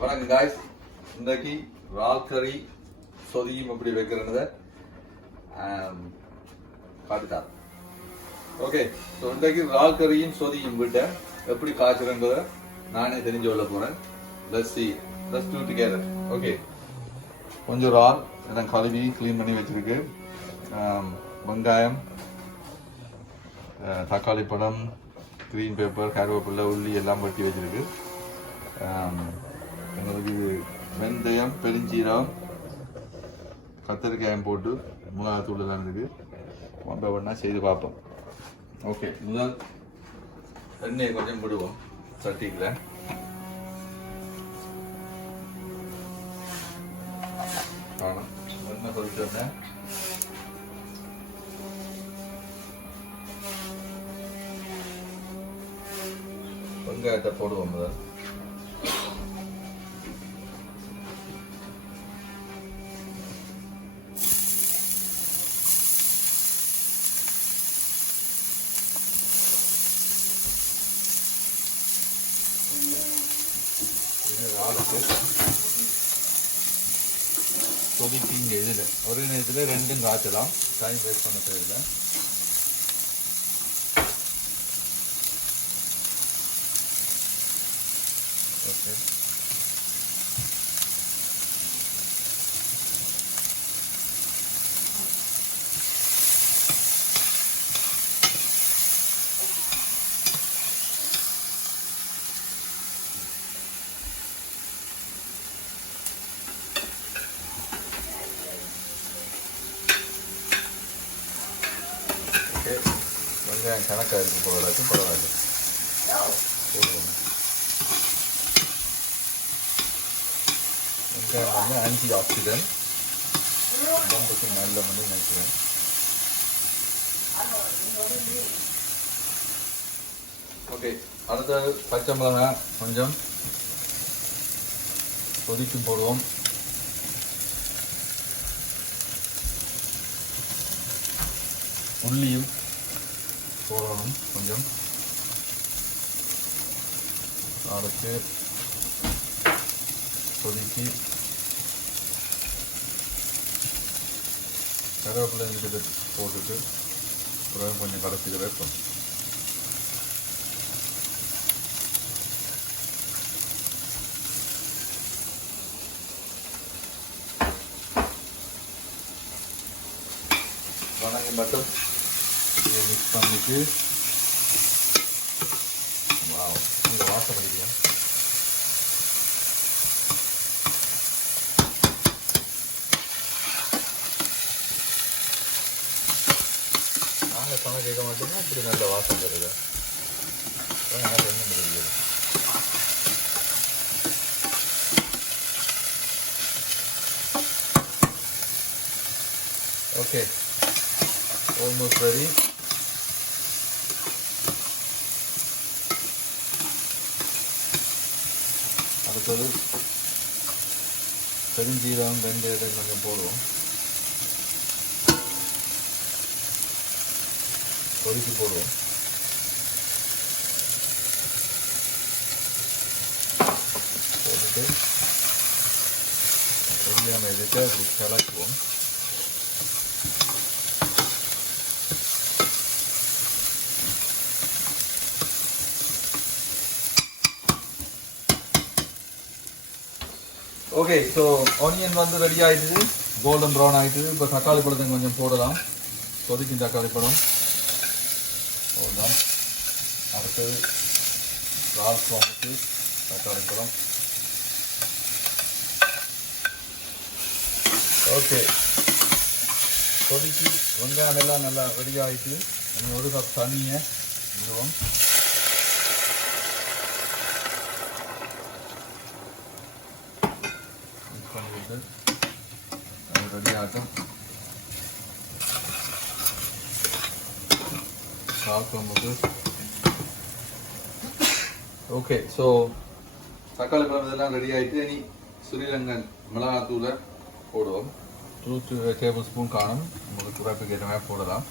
வணக்கம் காய்ஸ். இன்றைக்கு இறால் கறி சொதியும் எப்படி வைக்கிறத காட்டுத்தார். ஓகே, ஸோ இன்றைக்கு இறால் கறியும் சொதியும் விட்ட எப்படி காய்ச்சுறன்றதை நானே தெரிஞ்சு கொள்ள போறேன். Let's do together. ஓகே, கொஞ்சம் இறால் எல்லாம் கழுவி க்ளீன் பண்ணி வச்சிருக்கு. வெங்காயம், தக்காளி பழம், கிரீன் பேப்பர், கருவேப்பிலை, உள்ளி எல்லாம் வெட்டி வச்சிருக்கு. எங்களுக்கு வெந்தயம், பெருஞ்சீரகம், கத்திரிக்காயம் போட்டு மிளகாத்தூள் எல்லாம் இருக்குது. ஒன்றை ஒன்றா செய்து பார்ப்போம். ஓகே, முதல் எண்ணெயை கொஞ்சம் விடுவோம் சட்டியில். காணும் எண்ணெய் கொதிச்சோடனே வெங்காயத்தை போடுவோம். முதல் கொதிக்கிங்க. இதில் ஒரே நேரத்தில் ரெண்டும் காய்ச்சலாம், டைம் வேஸ்ட் பண்ண தேவையில்லை. ஓகே, வெங்காயம் கணக்காக இருக்கு போகிறதாச்சும் பரவாயில்ல. வெங்காயம் வந்து ஆன்டி ஆக்சிடென்ட், உடம்புக்கு நல்ல வந்து நினைக்கிறேன். ஓகே, அடுத்த பச்சை மிளகாய் கொஞ்சம் கொதிக்கும் போடுவோம். உள்ளியும் போடணும் கொஞ்சம். அடுத்து கொதிக்கி கருவேப்பிலை கிட்ட போட்டுட்டு பிறகு கொஞ்சம் கடைசியில் வைப்போம். வணக்கம் மட்டும் மிக்ஸ் பண்ணிட்டு வாசம் அடிக்கிறேன். நாங்கள் சமை கேட்க மாட்டோம்னா இப்படி நல்ல வாசம் தருது. எனக்கு என்ன முடியாது. Okay, almost ready. அடுத்தது பெருஞ்சீரகம், வெந்தயத்தை கொஞ்சம் போடுவோம். கொதிச்சு போடுவோம். போட்டுட்டு வெங்காயம் இதுக்கு கலக்குவோம். ஓகே, ஸோ ஆனியன் வந்து ரெடி ஆகிடுது, கோல்டன் ப்ரௌன் ஆகிடுது. இப்போ தக்காளி பழத்தை கொஞ்சம் போடலாம். கொதிக்கும் தக்காளி பழம் போடலாம். அடுத்தது இறால் குழம்புக்கு தக்காளி பழம். ஓகே, கொதிக்கு வெங்காயம் எல்லாம் நல்லா ரெடி ஆகிட்டு நீங்கள் ஒரு கப் தண்ணியை விடுவோம். ரெடி ஆகும். ஓகே, ஸோ தக்காளி பழம் இதெல்லாம் ரெடி ஆகிட்டு இனி ஸ்ரீலங்கன் மிளகாத்தூளை போடுவோம். 2 டேபிள் ஸ்பூன் காணும். உங்களுக்கு குறைப்புக்கு ஏற்ற மாதிரி போடலாம்.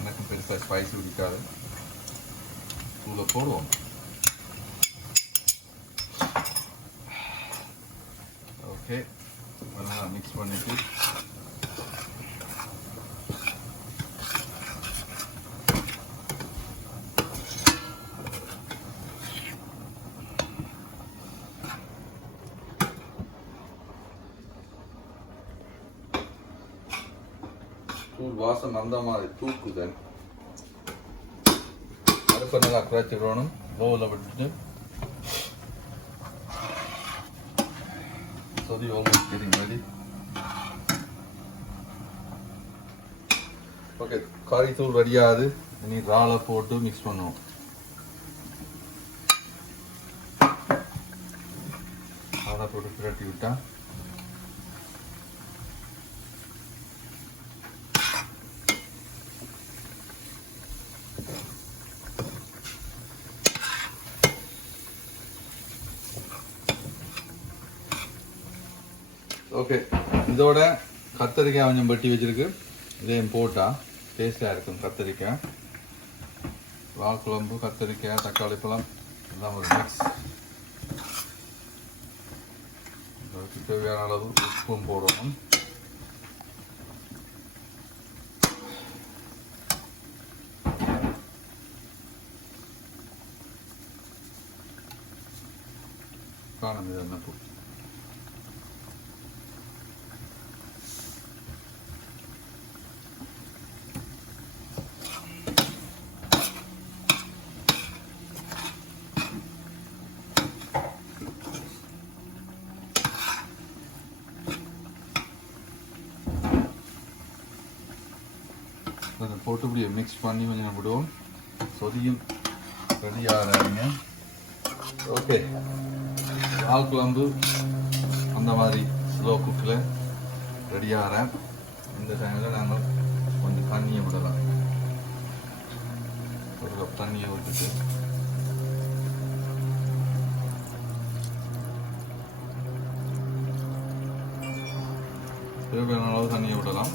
எனக்கு பெருசாக ஸ்பைசி பிடிக்காது. தூளை போடுவோம். ஓகே, நல்லா மிக்ஸ் பண்ணிட்டு தூள் வாசம் அந்த மாதிரி தூக்குதல். அடுப்பை நல்லா குறைச்சிடணும். லோவில் விட்டுட்டு சொதி ஆல்மோஸ்ட் getting ready. ஓகே, கறித்தூள் ரெடியாகுது. இனி இறாலை போட்டு மிக்ஸ் பண்ணுவோம். இறாலை போட்டு பிரட்டி விட்டா ஓகே. இதோட கத்தரிக்காய் கொஞ்சம் வெட்டி வச்சிருக்கு. இதையும் போட்டால் டேஸ்டாக இருக்கும். கத்தரிக்காய், இறால் குழம்பு, கத்தரிக்காய், தக்காளி பழம் எல்லாம் ஒரு மிக்ஸ். தேவையான அளவு உப்பும் போடணும். காணும் இது என்ன பூ. அதை போட்டு இப்படியே மிக்ஸ் பண்ணி கொஞ்சம் விடுவோம். சொதியும் ரெடி ஆகிறாங்க. ஓகே, இறால் குழம்பு அந்த மாதிரி ஸ்லோ குக்கில் ரெடி ஆகிறேன். இந்த டைமில் நாங்கள் கொஞ்சம் தண்ணியை விடலாம். ஒரு கப் தண்ணியை விட்டுட்டு தேவையான அளவு தண்ணியை விடலாம்.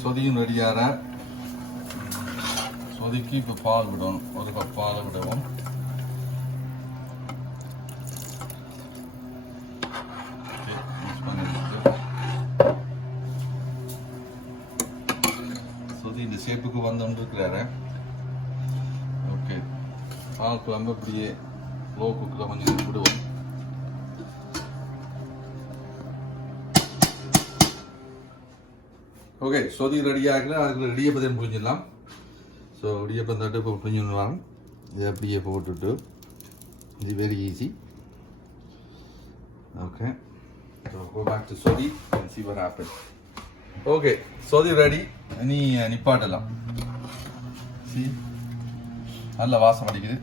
சொதியும் ரெடியாகிற. சொதிக்கு இப்போ பால் விடணும். ஒரு கப் பால் விடுவோம். சொதி இந்த ஷேப்புக்கு வந்து இருக்கிறாரு. ஓகே, பால் குழம்பு அப்படியே லோ குக்கில் கொஞ்சம் விடுவோம். ஓகே, சொதி ரெடி ஆகல. அதுக்கு இடியப்பத்தையும் புரிஞ்சிடலாம். ஸோ இடியப்பம் தட்டு இப்போ புரிஞ்சுடுவாங்க. இதை அப்படியே போட்டுட்டு இது very easy. Okay, so go back to சொதி and see what happens. Okay, சொதி ரெடி. இனி நிப்பாட்டலாம். சி, நல்ல வாசம் அடிக்குது.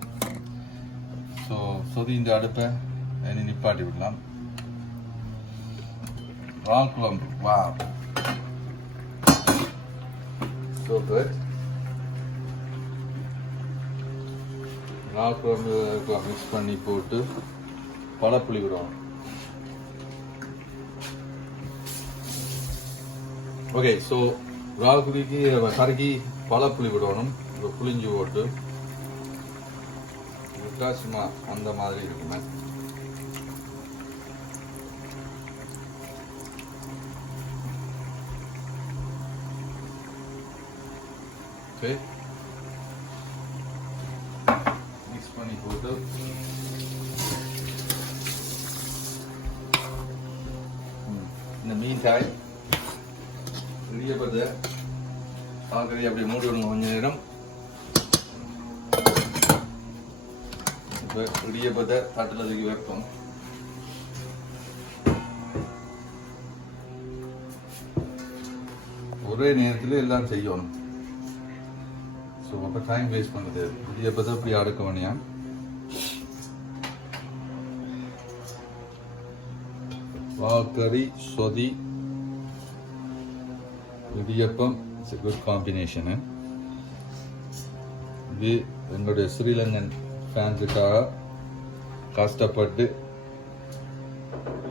ஸோ சொதி இந்த அடுப்பை இனி நிப்பாட்டி விடலாம். இறால் குழம்பு, வா, so good. இறால் குழம்பு மிக்ஸ் பண்ணி போட்டு பழப்புளி விடுவோம். ஓகே, ஸோ இறால் குழிக்கு கருகி பழப்புளி விடணும். இப்போ புளிஞ்சு போட்டு விட்டா சும்மா அந்த மாதிரி இருக்குமே. ஓகே, மிக்ஸ் பண்ணி போட்டு இந்த மீன் டைம் இடியப்பத்தை பார்க்கறதை அப்படியே மூடி விடுங்க கொஞ்ச நேரம். இப்போ இடியப்பத்தை தட்டில் தூக்கி வைப்போம். ஒரே நேரத்தில் எல்லாம் செய்யணும். ஸோ அப்போ டைம் வேஸ்ட் பண்ணுது. இடியப்பத்தை அப்படி அடுக்க வேணியா. வாக்கறி, சொதி, idiyappam, it's a good combination. இது எங்களுடைய ஸ்ரீலங்கன் ஃபேன்ஸுக்காக கஷ்டப்பட்டு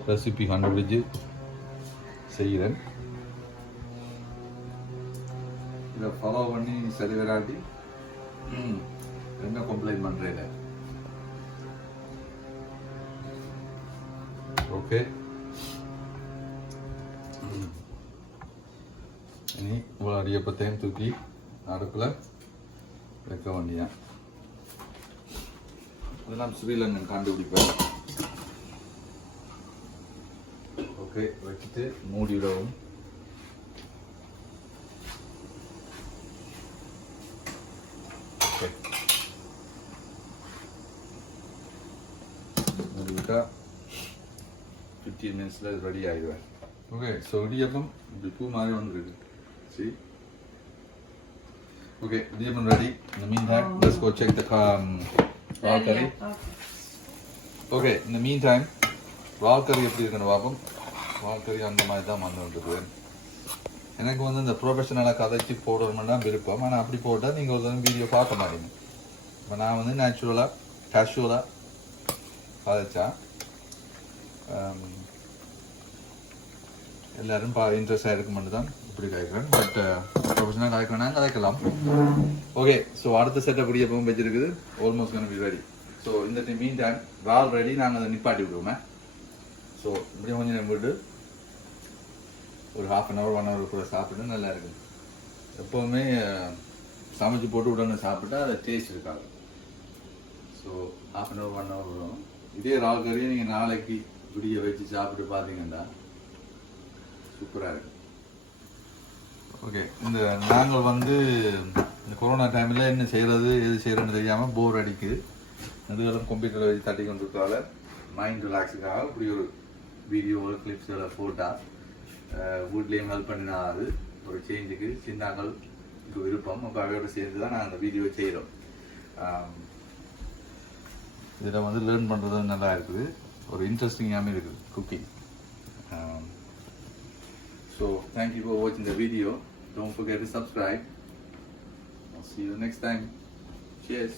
ரெசிபி கண்டுபிடிச்சு செய்கிறேன். இதை ஃபாலோ பண்ணி சரி வராட்டி என்ன கம்ப்ளைண்ட் பண்றேன் ஓகே இனி இவ்வளோ அடியப்பத்தையும் தூக்கி அடுப்பில் வைக்க வேண்டிய இதெல்லாம் ஸ்ரீலங்கன் கண்டுபிடிப்பேன் ஓகே வச்சுட்டு மூடி விடவும் ஓகே மூடி விட்டா 15 minutes ரெடி ஆயிடுவேன் ஓகே ஸோ இடியப்பம் இப்படி பூ மாதிரி ஒன்று இருக்கு see okay idiyappam ready in the meantime let's go check the raw curry okay in the meantime raw curry எப்படி இருக்குன்னு பார்ப்போம் raw curry அந்த மாதிரி தான் வந்துருக்கு எனக்கு வந்து இந்த ப்ரொஃபஷனலாக கதைச்சி போடணும்னா விருப்பம் ஆனால் அப்படி போட்டால் நீங்கள் ஒரு வீடியோ பார்க்க மாட்டீங்க இப்போ நான் வந்து நேச்சுரலாக கேஷுவலாக கதைச்சா எல்லாரும் இன்ட்ரெஸ்டாக இருக்குமென்று தான் இப்படி காய்க்கிறேன் பட் ப்ரொஃபஷனலாக காய்க்கிறேன்னா கதைக்கலாம் ஓகே ஸோ அடுத்த செட்டப் இடியப்பம் வச்சிருக்குது almost can be ready so இந்த மீன் டைம் ரால் ரெடி நாங்கள் அதை நிப்பாட்டி விடுவோமே ஸோ இப்படி கொஞ்சம் நேரம் விட்டு ஒரு 1/2 hour 1 hour கூட சாப்பிட்டு நல்லா இருக்குது எப்போவுமே சமைச்சு போட்டு உடனே சாப்பிட்டா அதை டேஸ்ட் இருக்காது ஸோ 1/2 hour 1 hour வரும் இதே ரால் கறியை நீங்கள் நாளைக்கு விடிய வச்சு சாப்பிட்டு பார்த்தீங்கன்னா சூப்பராக இருக்கு ஓகே இந்த நாங்கள் வந்து இந்த கொரோனா டைமில் என்ன செய்கிறது எது செய்கிறேன்னு தெரியாமல் போர் அடிக்குது அதுக்கெல்லாம் கம்ப்யூட்டரில் வச்சு தட்டி கொண்டு இருக்கால மைண்ட் ரிலாக்ஸுக்காக இப்படி ஒரு வீடியோ ஒரு கிளிப்ஸ் எல்லாம் போட்டால் வீட்லேயும் ஹெல்ப் பண்ணினா அது ஒரு சேஞ்சுக்கு சின்னாங்களுக்கு விருப்பம் அப்போ அவையோட சேர்ந்து தான் நாங்கள் அந்த வீடியோ செய்கிறோம் இதில் வந்து லேர்ன் பண்ணுறதும் நல்லா இருக்குது ஒரு இன்ட்ரெஸ்டிங்காகவும் இருக்குது cooking so thank you for watching the video don't forget to subscribe I'll see you next time cheers